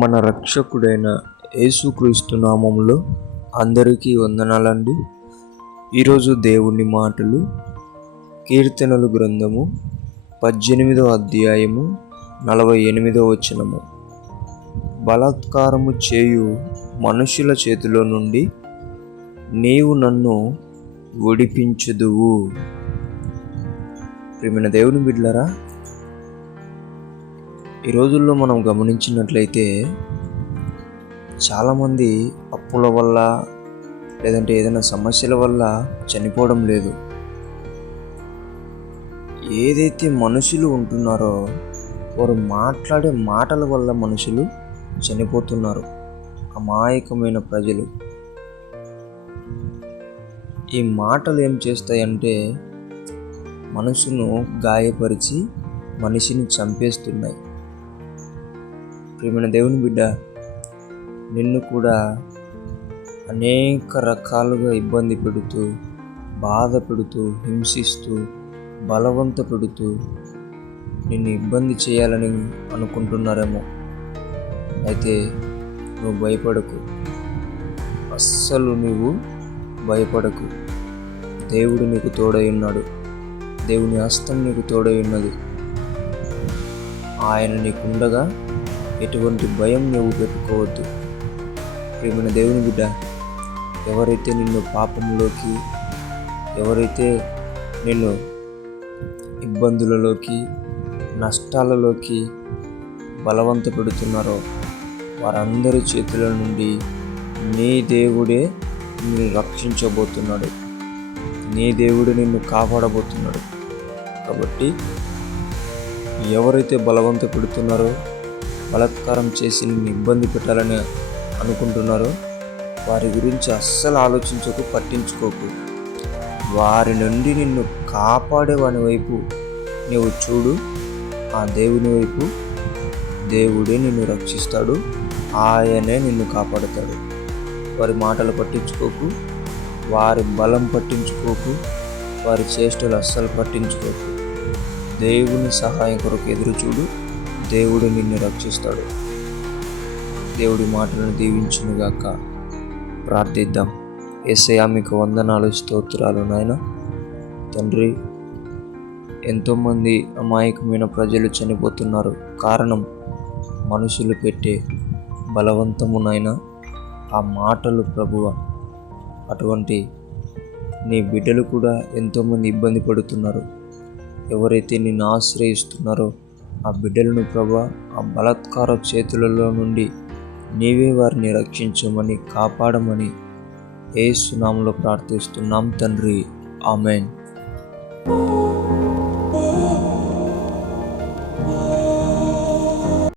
మన రక్షకుడైన యేసుక్రీస్తు నామములో అందరికీ వందనాలండి. ఈరోజు దేవుని మాటలు కీర్తనలు గ్రంథము 18వ అధ్యాయము 48వ వచనము. బలాత్కారము చేయు మనుషుల చేతిలో నుండి నీవు నన్ను విడిపించుదువు. ప్రియమైన దేవుని బిడ్డలారా, ఈ రోజుల్లో మనం గమనించినట్లయితే చాలామంది అప్పుల వల్ల లేదంటే ఏదైనా సమస్యల వల్ల చనిపోవడం లేదు. ఏదైతే మనుషులు ఉంటున్నారో వారు మాట్లాడే మాటల వల్ల మనుషులు చనిపోతున్నారు. అమాయకమైన ప్రజలు. ఈ మాటలు ఏం చేస్తాయంటే మనసును గాయపరిచి మనిషిని చంపేస్తున్నాయి. ప్రియమైన దేవుని బిడ్డ, నిన్ను కూడా అనేక రకాలుగా ఇబ్బంది పెడుతూ, బాధ పెడుతూ, హింసిస్తూ, బలవంత పెడుతూ నిన్ను ఇబ్బంది చేయాలని అనుకుంటున్నారేమో. అయితే నువ్వు భయపడకు, అస్సలు నువ్వు భయపడకు. దేవుడు నీకు తోడై ఉన్నాడు. దేవుని హస్తం నీకు తోడై ఉన్నది. ఆయన నీకుండగా ఎటువంటి భయం నువ్వు పెట్టుకోవద్దు. ప్రియమైన దేవుని బిడ్డ, ఎవరైతే నిన్ను పాపంలోకి, ఎవరైతే నిన్ను ఇబ్బందులలోకి, నష్టాలలోకి బలవంత పెడుతున్నారో వారందరి చేతుల నుండి నీ దేవుడే నిన్ను రక్షించబోతున్నాడు. నీ దేవుడు నిన్ను కాపాడబోతున్నాడు. కాబట్టి ఎవరైతే బలవంత పెడుతున్నారో, బలాత్కారం చేసి నిన్ను ఇబ్బంది పెట్టాలని అనుకుంటున్నారో వారి గురించి అస్సలు ఆలోచించకు, పట్టించుకోకు. వారి నుండి నిన్ను కాపాడే వాని వైపు నువ్వు చూడు. ఆ దేవుని వైపు. దేవుడే నిన్ను రక్షిస్తాడు. ఆయనే నిన్ను కాపాడుతాడు. వారి మాటలు పట్టించుకోకు, వారి బలం పట్టించుకోకు, వారి చేష్టలు అస్సలు పట్టించుకోకు. దేవుని సహాయం కొరకు ఎదురు చూడు. దేవుడు నిన్ను రక్షిస్తాడు. దేవుడి మాటలను దీవించునుగాక. ప్రార్థిద్దాం. యేసయ్యా, మీకు వందనాలు, స్తోత్రాలు నాయన. తండ్రి, ఎంతోమంది అమాయకమైన ప్రజలు చనిపోతున్నారు. కారణం మనుషులు పెట్టే బలవంతమునైనా ఆ మాటలు ప్రభువ. అటువంటి నీ బిడ్డలు కూడా ఎంతోమంది ఇబ్బంది పడుతున్నారు. ఎవరైతే నిన్ను ఆశ్రయిస్తున్నారో ఆ బిడ్డలను ప్రభువా, ఆ బలాత్కార చేతులలో నుండి నీవే వారిని రక్షించమని, కాపాడమని యేసు నామములో ప్రార్థిస్తున్నాం తండ్రి. ఆమేన్.